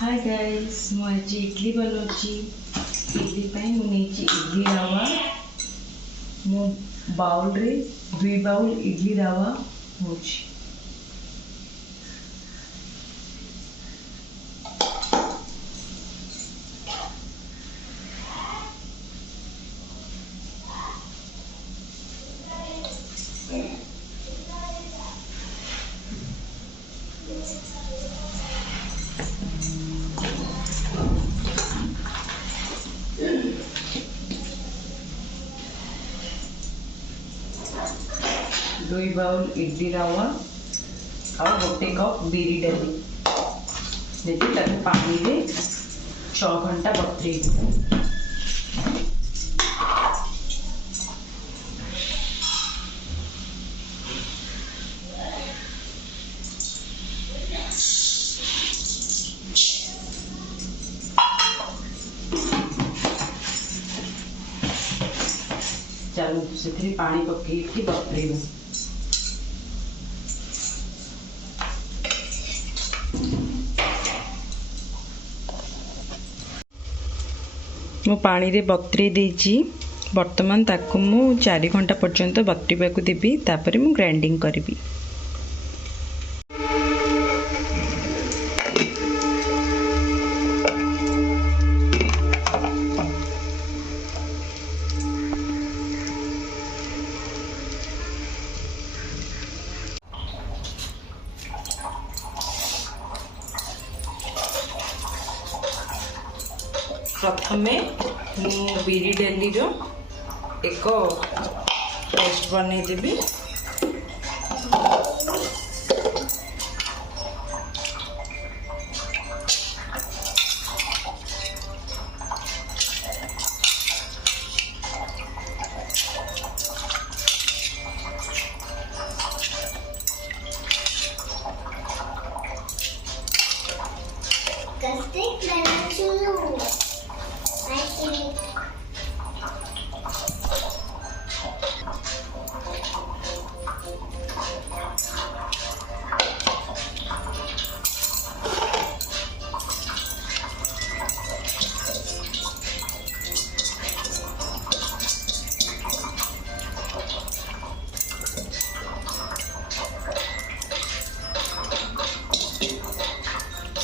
Hi guys मुझे इडली बनाऊँगी। इडली पाई मुझे इडली रवा मो बाउल रे 2 बाउल इडली रवा होची। दुई बाउल इडली रवा और गोटे कप बिरी डाली देखिए पानी रे 6 घंटा बतरे चलो से पानी पकई बतरे मु पानी रे बतरे देजी। वर्तमान ताकू मु 4 घंटा पर्यंत बतरीबा को देबी तापर मु ग्राइंडिंग करबी। प्रथमे बिरी डाली एक पेस्ट बन देवी।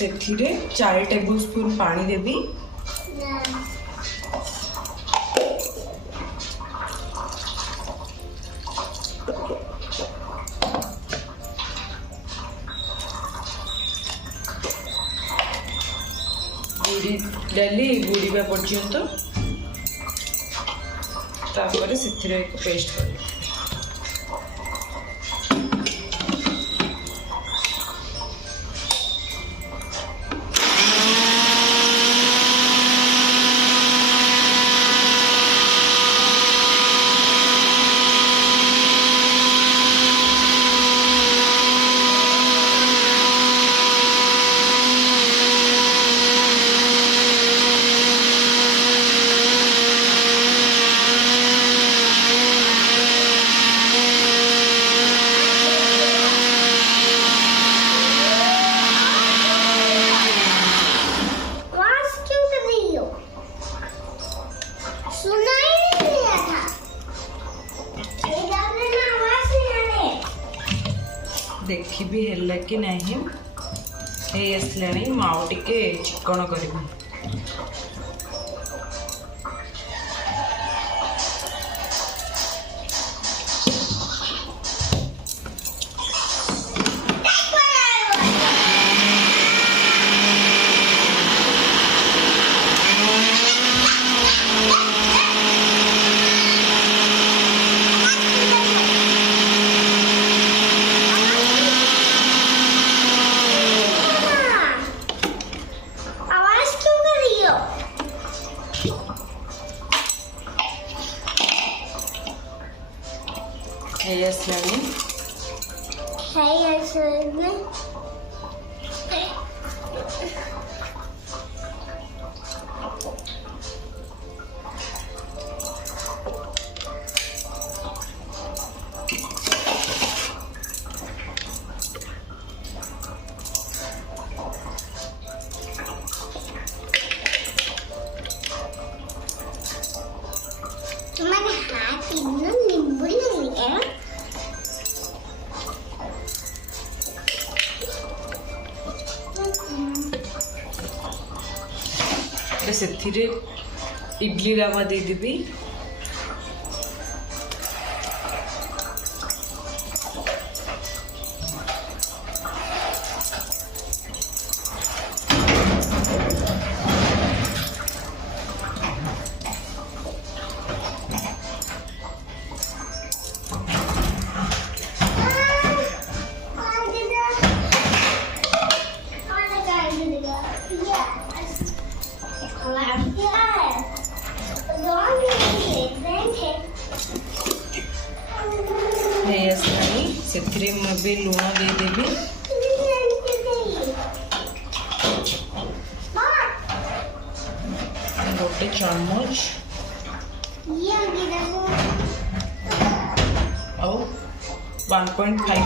सेठिरे 4 टेबलस्पून पानी देवी। डाली बुड़ीबा पर्यंत तापर से एक पेस्ट कर देखी भी है कि नहीं माओ टिके चिकन कर तापर से इडली रवा देदेवी। से मुझे लुण देदेवी। गोटे चामच और 1.5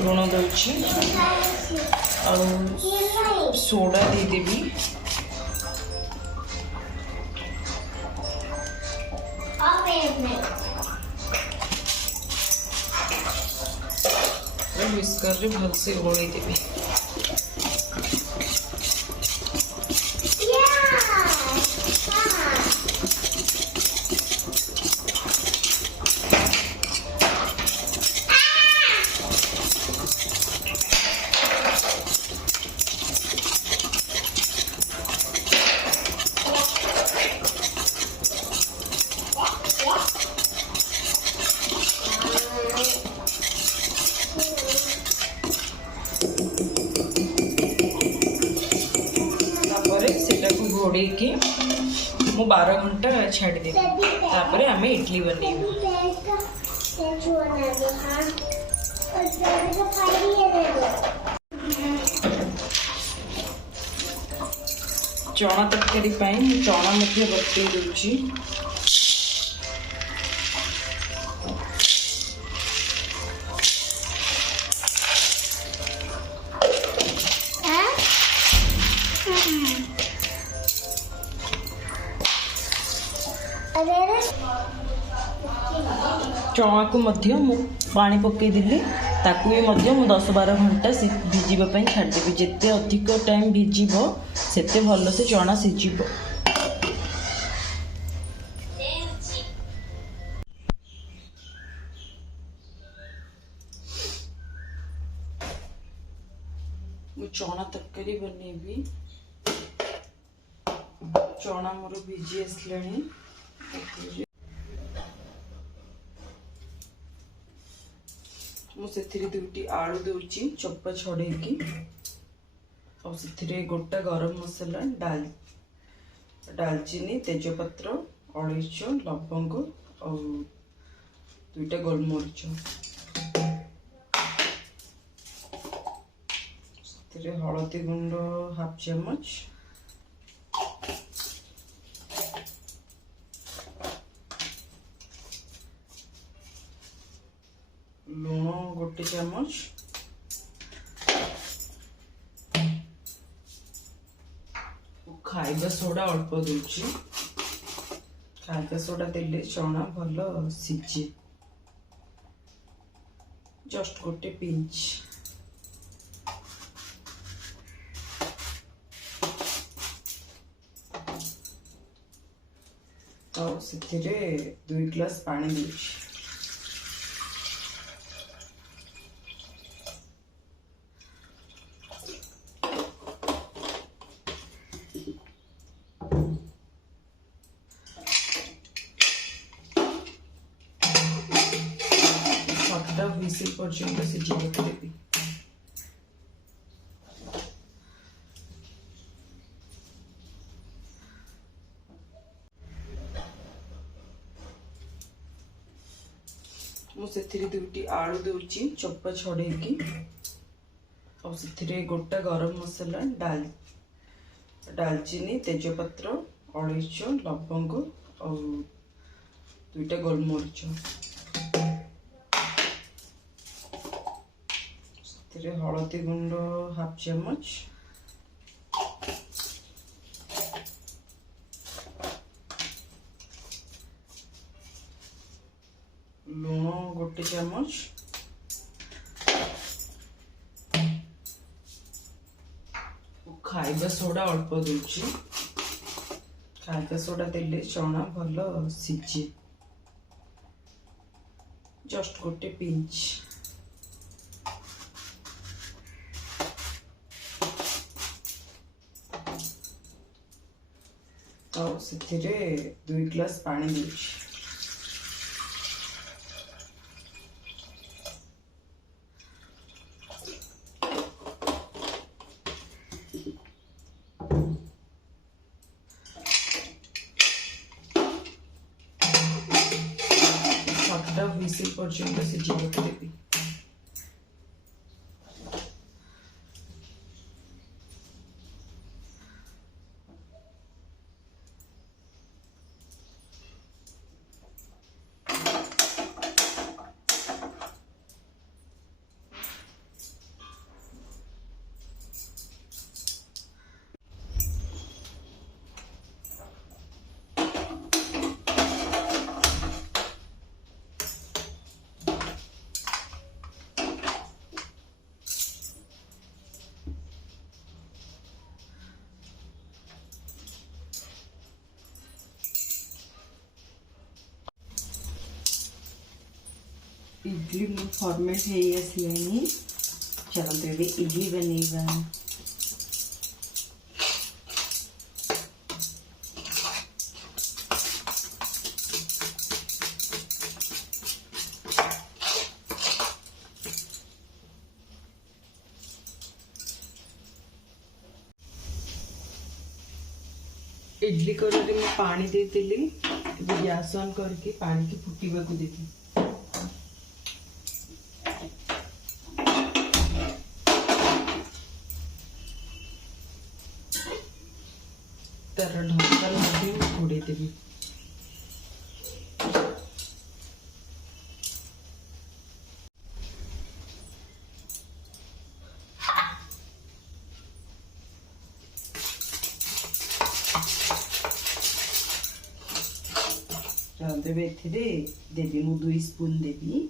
लुण दूची और सोडा देदेवी। विस्कर रे भलसे गोळी देबे। घोड़े के मु 12 घंटा छाड़ी देबी। तापर आमे इडली बनेबी। चना तरकारी पाई मु चना मध्ये बतई दूची। चना को पानी पकई देली ताकू भी 10-12 घंटा भिजिबा पई छाड़ देबी। जिते अधिक टाइम भिजिबो सेते भल से चना सिजिबो। मु चना तरकारी बनेबी। चना मोर भिजी आसलानी। मुझे दुईटी आलू दूची चोपा छड़ेकी और से गोटा गरम मसला डालचीनी तेजपत्र अलैच लवंग और 2टा गोलमरीच हलदी गुंड हाफ चमच लुण गोटे चामच खाइबा सोडा अल्प दूची। खाइबा सोडा देले चना भल सिझे। जस्ट गोटे पिंच तो से 2 गिलास पानी दूची। विसिल पर्यंत सिझिବାକୁ देबी। मुझे दुईटी आलू दूची चोपा छड़ेकी और से गोटा गरम मसला डालचीनी तेजपत्र अलैच लवंग और 2टा गोलमरीच हलदी गुंड हाफ चमच लुण गोटे चामच खाइबा सोडा अल्प दूची खाइबा सोडा देले चना भल सिझे जस्ट गोटे पिंच तो से 2 ग्लास पानी दूची विसिल पर्यंत सिझिବାକୁ देबी इडली में फॉर्मेट है ये असली चलो बेबी इडली बनेगा इडली करोरे में पानी देती गैस ऑन करके पानी की फुटवा को देती तर ढक्कन घोड़े देवी देवे देवी मु 2 स्पून देवी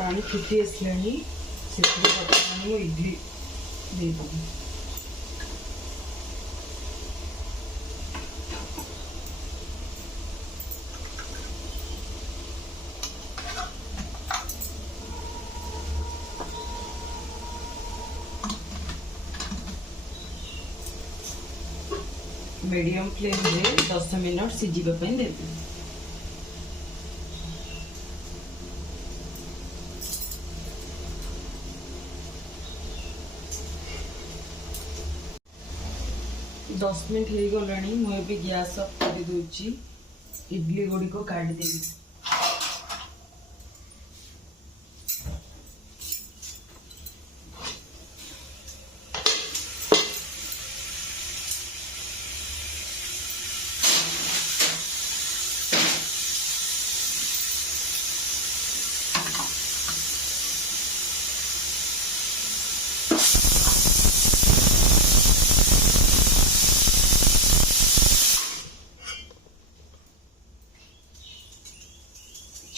पानी फुटी आसलानी से इडली दे देवी मीडियम फ्लेम रे 10 मिनट सिझिबा पई देबी दस मिनट हो गलानी मुझे गैस ऑफ कर दूची इडली गुड़ी को काढ़ी देवी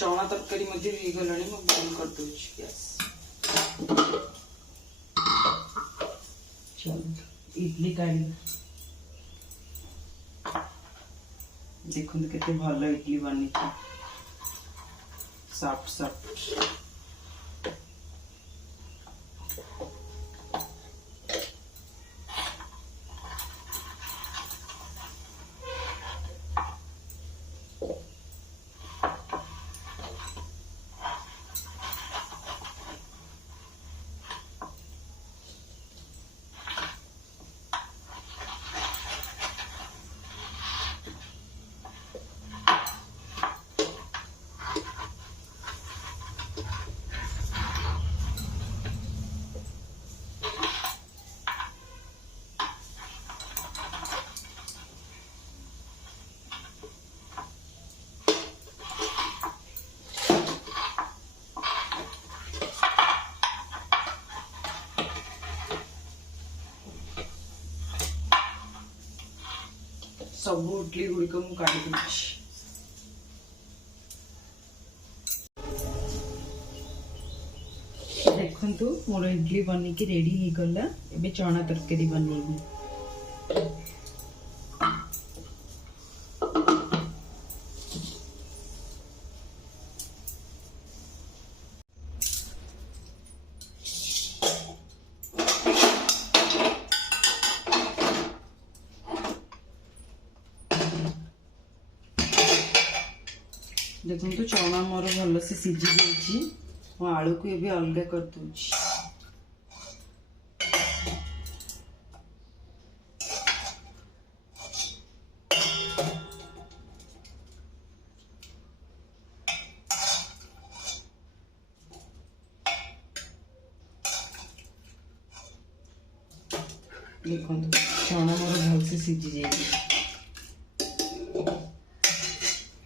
चना तरकारी मध्य हो गलानी मैं बंद कर दूची गैस चलो इडली काढ़ी देखो केते भल इडली बनी सॉफ्ट सॉफ्ट सब इडली गुड़िक मु काढ़ी दूची। देखंतु मोर इडली बनी की रेडी हो गला। एबे चना तरकारी बनेबी। देखो चना मोर भल से सीझी जाइए। आलू को ये अलग कर दूची। देखो चना मोर भल से सीझी जाइए।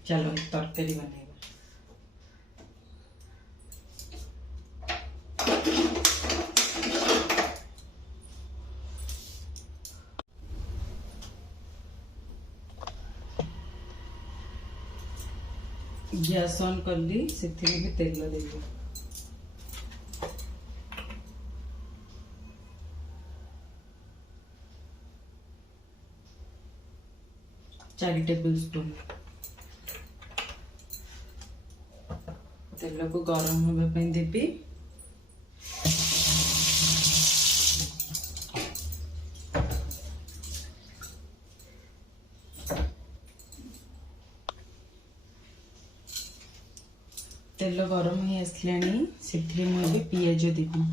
चलो तरकारी बनेगा। गैस ऑन कर ली। से भी तेल देवी। 4 टेबल स्पून तेल को गरम होगा देवी। तेल गरम हो आसलानी से मुझे पियाज देवी।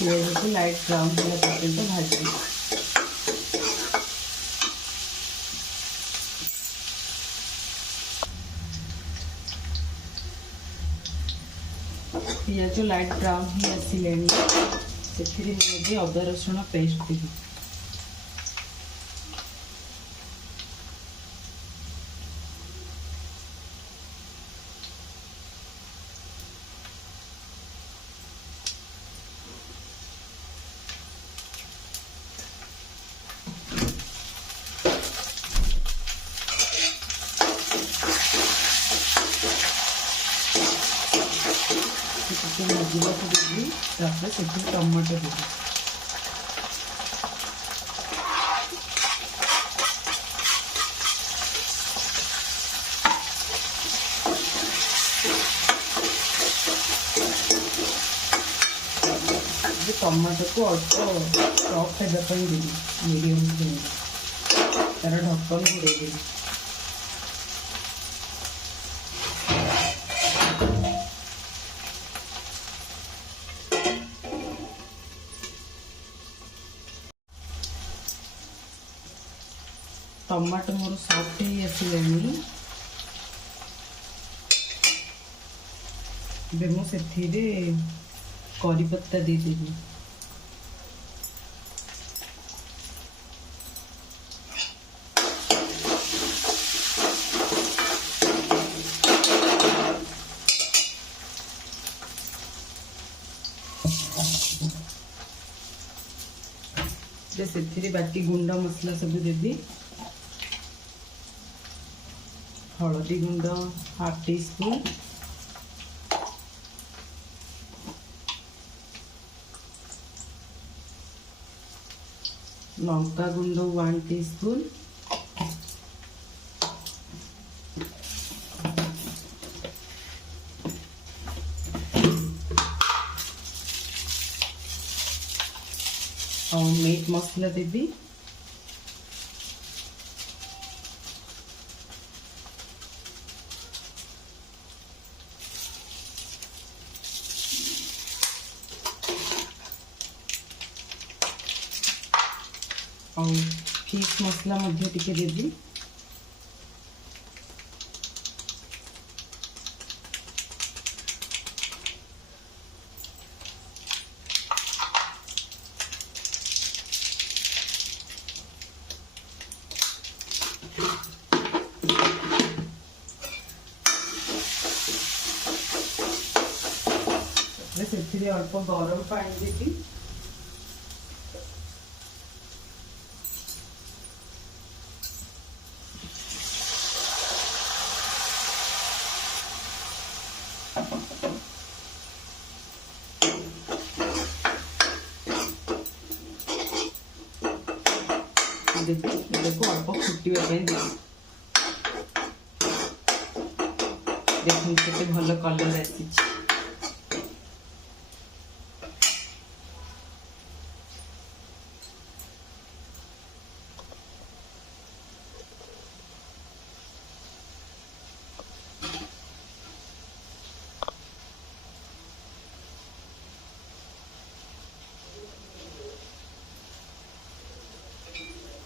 पियाज को लाइट ब्राउन होने पर्यंत भाजी। पियाज लाइट ब्राउन हो आसिले से अदा रसुण पेस्ट देवी। मजला को देवी। तापर से टमाटो देवी। टमाटो को अल्प सॉफ्ट होगापी देवी। मीडियम फ्लेम तार ढक्कन घोड़े देवी। टमाटो मोर सॉफ्ट ही आसिले मुझे करी पत्ता देदेवी। से बाकी गुंडा मसला सब देवी। हलदी गुंड हाफ टी स्पून, लंका गुंड 1 टीस्पून, और मीट मसला देवी। और फिश मसला मध्य टिके देवी। अल्प गरम पानी देवी। देखो अल्प फुटा देखो के भल कलर आसी।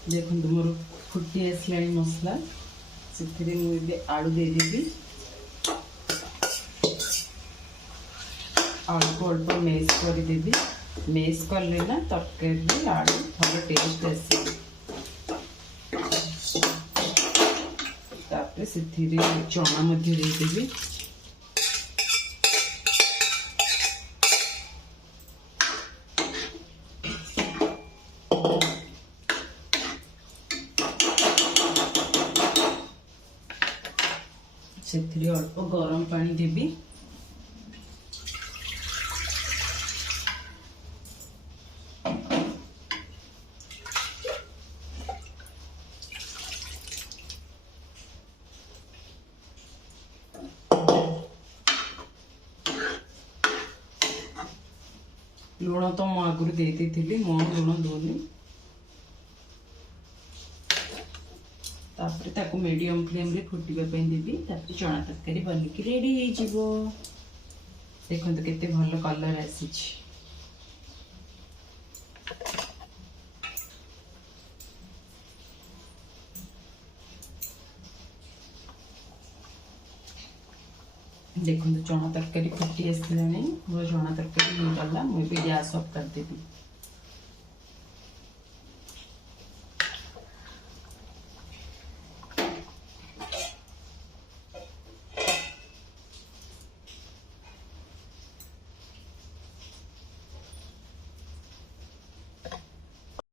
देखो मोर फुटी आसला मसला से मुझे आलू देदेवी। आलू को अल्प मेस करदेवी। मेस कले ना तरकारी आलू भल टेस्ट आस। से चना देदेवी। से अल्प गरम पानी देवी। लुण तो मु आगुरी दे दी मो लुण दूनी। तापर ताको मीडियम फ्लेम रे फुटिबा पई देबी। तापर चना तरकारी बनिकी रेडी हो जिवो। देखो केते भल कलर आसी। देखो चना तरकारी फुटी आसलानी। मोर चना तरकारी हो गला। मुझे गैस ऑफ कर देबी।